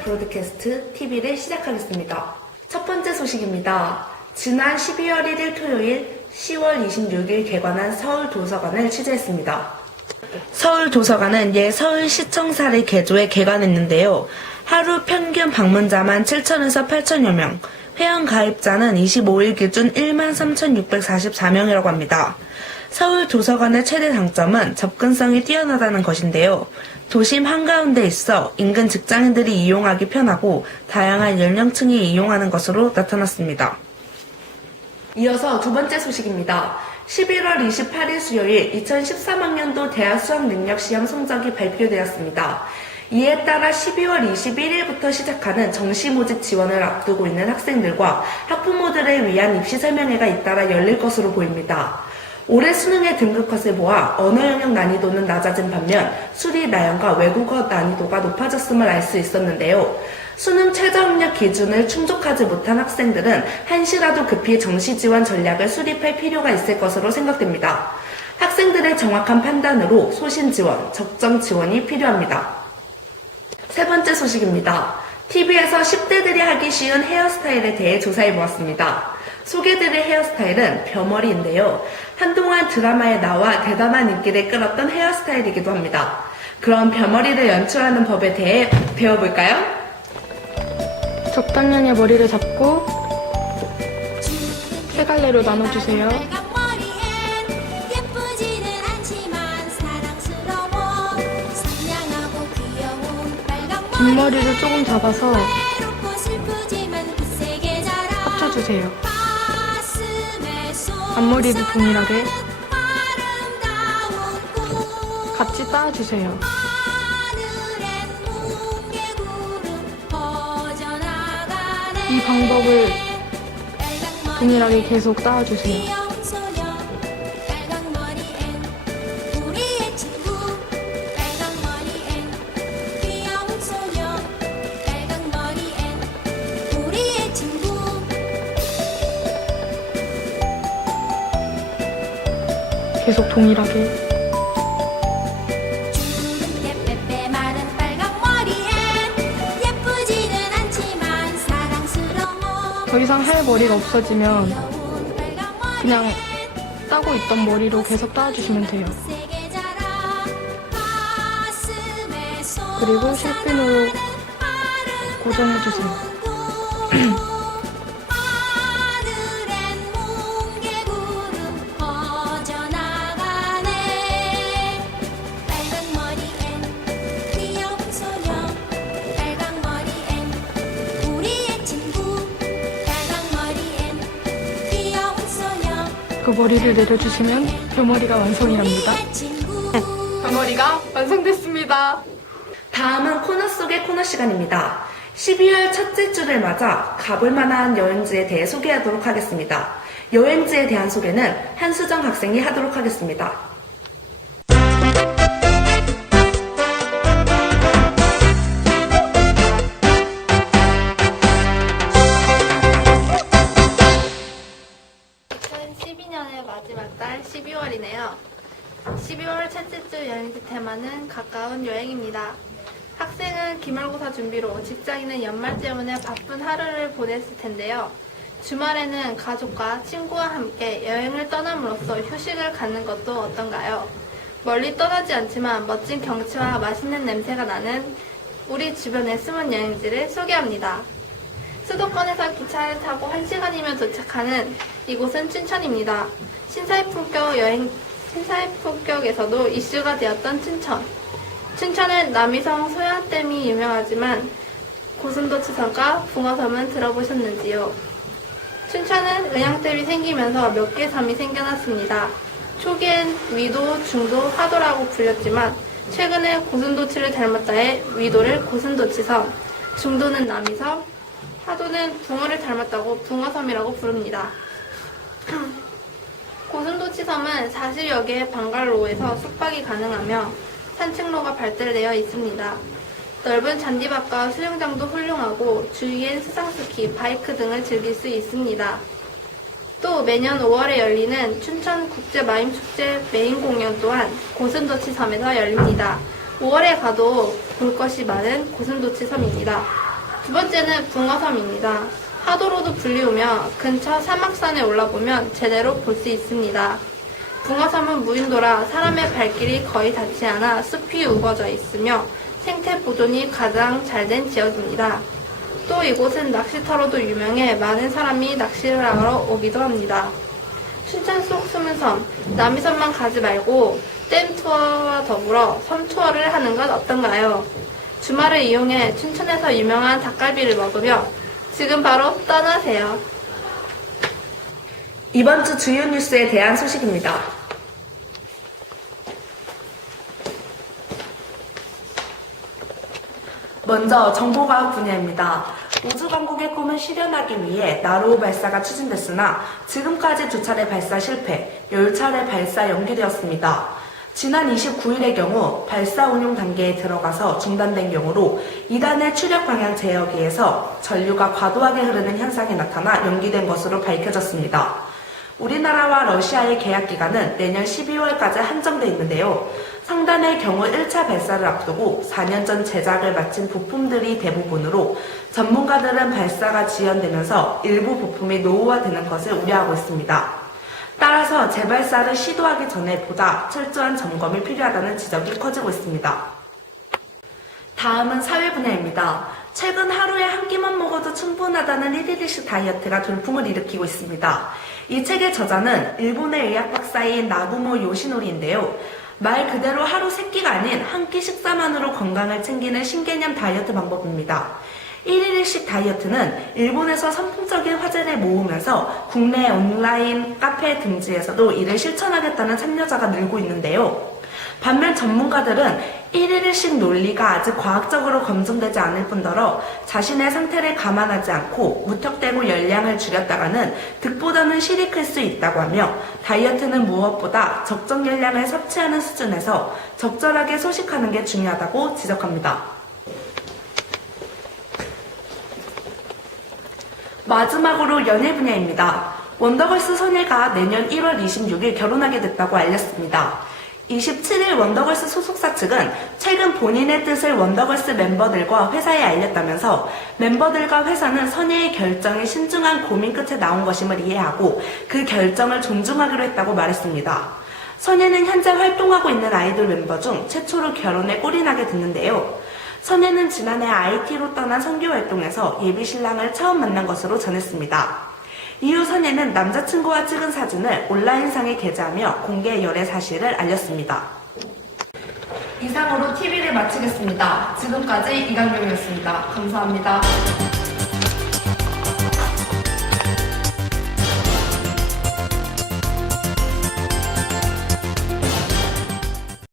브로드캐스트 TV를 시작하겠습니다. 첫 번째 소식입니다. 지난 12월 1일 토요일 10월 26일 개관한 서울도서관을 취재했습니다. 서울도서관은 옛 서울시청사를 개조해 개관했는데요. 하루 평균 방문자만 7천에서 8천여 명, 회원 가입자는 25일 기준 1만 3,644명이라고 합니다. 서울 도서관의 최대 장점은 접근성이 뛰어나다는 것인데요. 도심 한가운데 있어 인근 직장인들이 이용하기 편하고 다양한 연령층이 이용하는 것으로 나타났습니다. 이어서 두 번째 소식입니다. 11월 28일 수요일 2013학년도 대학 수학 능력 시험 성적이 발표되었습니다. 이에 따라 12월 21일부터 시작하는 정시 모집 지원을 앞두고 있는 학생들과 학부모들을 위한 입시 설명회가 잇따라 열릴 것으로 보입니다. 올해 수능의 등급 컷을 보아 언어 영역 난이도는 낮아진 반면 수리 나연과 외국어 난이도가 높아졌음을 알 수 있었는데요. 수능 최저학력 기준을 충족하지 못한 학생들은 한시라도 급히 정시 지원 전략을 수립할 필요가 있을 것으로 생각됩니다. 학생들의 정확한 판단으로 소신 지원, 적정 지원이 필요합니다. 세 번째 소식입니다. TV에서 10대들이 하기 쉬운 헤어스타일에 대해 조사해 보았습니다. 소개드릴 헤어스타일은 벼머리인데요. 한동안 드라마에 나와 대단한 인기를 끌었던 헤어스타일이기도 합니다. 그럼 벼머리를 연출하는 법에 대해 배워볼까요? 적당량의 머리를 잡고 세 갈래로 나눠주세요. 뒷머리를 조금 잡아서 합쳐주세요. 앞머리도 동일하게 같이 따주세요. 이 방법을 동일하게 계속 따주세요. 만 사랑스러워 더 이상 할 머리가 없어지면 그냥 따고 있던 머리로 계속 따주시면 돼요. 그리고 실핀으로 고정해주세요. 머리를 내려주시면 벼머리가 완성이랍니다. 우리의 친구 벼머리가 완성됐습니다. 다음은 코너 속의 코너 시간입니다. 12월 첫째 주를 맞아 가볼 만한 여행지에 대해 소개하도록 하겠습니다. 여행지에 대한 소개는 한수정 학생이 하도록 하겠습니다. 12월 첫째 주 여행지 테마는 가까운 여행입니다. 학생은 기말고사 준비로 직장인은 연말 때문에 바쁜 하루를 보냈을 텐데요. 주말에는 가족과 친구와 함께 여행을 떠남으로써 휴식을 갖는 것도 어떤가요? 멀리 떠나지 않지만 멋진 경치와 맛있는 냄새가 나는 우리 주변의 숨은 여행지를 소개합니다. 수도권에서 기차를 타고 1시간이면 도착하는 이곳은 춘천입니다. 신사의 품격 여행, 신사의 품격에서도 이슈가 되었던 춘천. 춘천은 남이성 소양댐이 유명하지만 고슴도치섬과 붕어섬은 들어보셨는지요? 춘천은 의향댐이 생기면서 몇 개 섬이 생겨났습니다. 초기엔 위도, 중도, 하도라고 불렸지만 최근에 고슴도치를 닮았다 해 위도를 고슴도치섬, 중도는 남이섬, 하도는 붕어를 닮았다고 붕어섬이라고 부릅니다. 고슴도치섬은 40여 개의 방갈로에서 숙박이 가능하며 산책로가 발달되어 있습니다. 넓은 잔디밭과 수영장도 훌륭하고 주위엔 수상스키, 바이크 등을 즐길 수 있습니다. 또 매년 5월에 열리는 춘천 국제 마임 축제 메인 공연 또한 고슴도치 섬에서 열립니다. 5월에 가도 볼 것이 많은 고슴도치 섬입니다. 두 번째는 붕어섬입니다. 하도로도 불리우며 근처 사막산에 올라보면 제대로 볼 수 있습니다. 붕어섬은 무인도라 사람의 발길이 거의 닿지 않아 숲이 우거져 있으며 생태 보존이 가장 잘 된 지역입니다. 또 이곳은 낚시터로도 유명해 많은 사람이 낚시를 하러 오기도 합니다. 춘천 속 숨은 섬, 남이섬만 가지 말고 댐 투어와 더불어 섬 투어를 하는 건 어떤가요? 주말을 이용해 춘천에서 유명한 닭갈비를 먹으며 지금 바로 떠나세요. 이번 주 주요 뉴스에 대한 소식입니다. 먼저 정보과학 분야입니다. 우주왕국의 꿈을 실현하기 위해 나로우 발사가 추진됐으나 지금까지 두 차례 발사 실패, 10차례 발사 연기되었습니다. 지난 29일의 경우 발사 운용 단계에 들어가서 중단된 경우로 2단의 추력 방향 제어기에서 전류가 과도하게 흐르는 현상이 나타나 연기된 것으로 밝혀졌습니다. 우리나라와 러시아의 계약 기간은 내년 12월까지 한정돼 있는데요. 상단의 경우 1차 발사를 앞두고 4년 전 제작을 마친 부품들이 대부분으로 전문가들은 발사가 지연되면서 일부 부품이 노후화되는 것을 우려하고 있습니다. 따라서 재발사를 시도하기 전에 보다 철저한 점검이 필요하다는 지적이 커지고 있습니다. 다음은 사회 분야입니다. 최근 하루에 한 끼만 먹어도 충분하다는 1일씩 다이어트가 돌풍을 일으키고 있습니다. 이 책의 저자는 일본의 의학 박사인 나구모 요시노리인데요. 말 그대로 하루 세 끼가 아닌 한 끼 식사만으로 건강을 챙기는 신개념 다이어트 방법입니다. 1일 1식 다이어트는 일본에서 선풍적인 화제를 모으면서 국내 온라인 카페 등지에서도 이를 실천하겠다는 참여자가 늘고 있는데요. 반면 전문가들은 1일 1식 논리가 아직 과학적으로 검증되지 않을 뿐더러 자신의 상태를 감안하지 않고 무턱대고 열량을 줄였다가는 득보다는 실이 클 수 있다고 하며 다이어트는 무엇보다 적정 열량을 섭취하는 수준에서 적절하게 소식하는 게 중요하다고 지적합니다. 마지막으로 연애 분야입니다. 원더걸스 선예가 내년 1월 26일 결혼하게 됐다고 알렸습니다. 27일 원더걸스 소속사 측은 최근 본인의 뜻을 원더걸스 멤버들과 회사에 알렸다면서 멤버들과 회사는 선예의 결정이 신중한 고민 끝에 나온 것임을 이해하고 그 결정을 존중하기로 했다고 말했습니다. 선예는 현재 활동하고 있는 아이돌 멤버 중 최초로 결혼에 꼴이나게 됐는데요. 선예는 지난해 IT로 떠난 선교 활동에서 예비 신랑을 처음 만난 것으로 전했습니다. 이후 선예는 남자친구와 찍은 사진을 온라인상에 게재하며 공개 열애 사실을 알렸습니다. 이상으로 TV를 마치겠습니다. 지금까지 이강경이었습니다. 감사합니다.